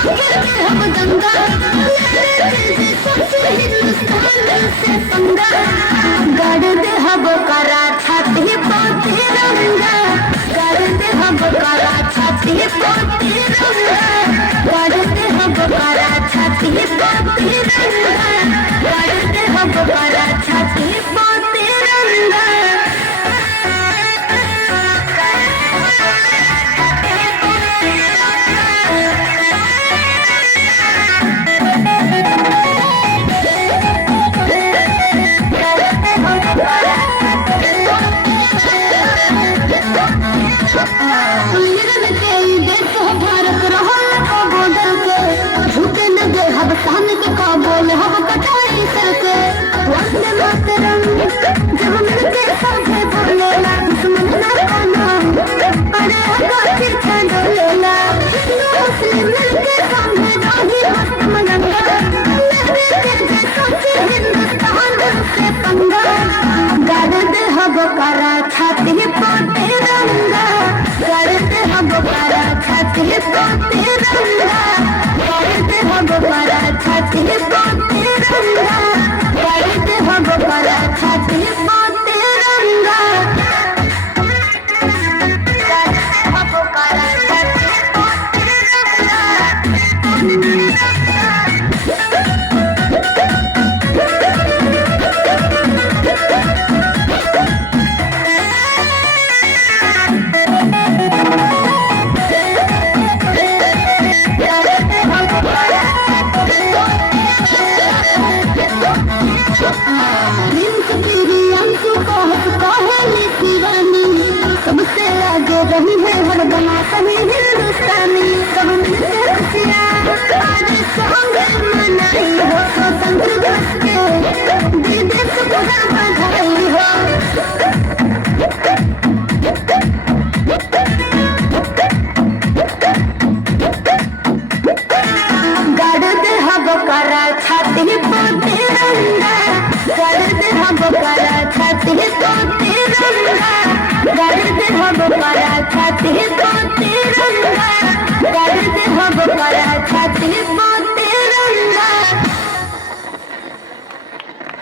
हम दंगा सबसे हिंदुस्तान से पंगा गाड़ दे हम करा छाती पोते रंगा गाड़ दे हम करा छाती पोते रंगा गाड़ दे हम करा छाती पोते रंगा गाड़ दे हम करा छाती पोते रंगा छाती पोते रंगा करते हम करा छाती पोते रंगा करते हम करा छाती पोते रंगा करते हम करा छाती पोते रंगा हम करा छाती पोते सबसे आगे रही है हर बना सभी हिंदुस्तानी सब मिलके खुशियाँ आज संग मनाई हो स्वतंत्र दिवस के विदेश पूरा बधाई हो गाड़ दे हम करा छाती पोते रंगा गाड़ दे हम करा छाती पोते रंगा गाड़ दे हम करा छाती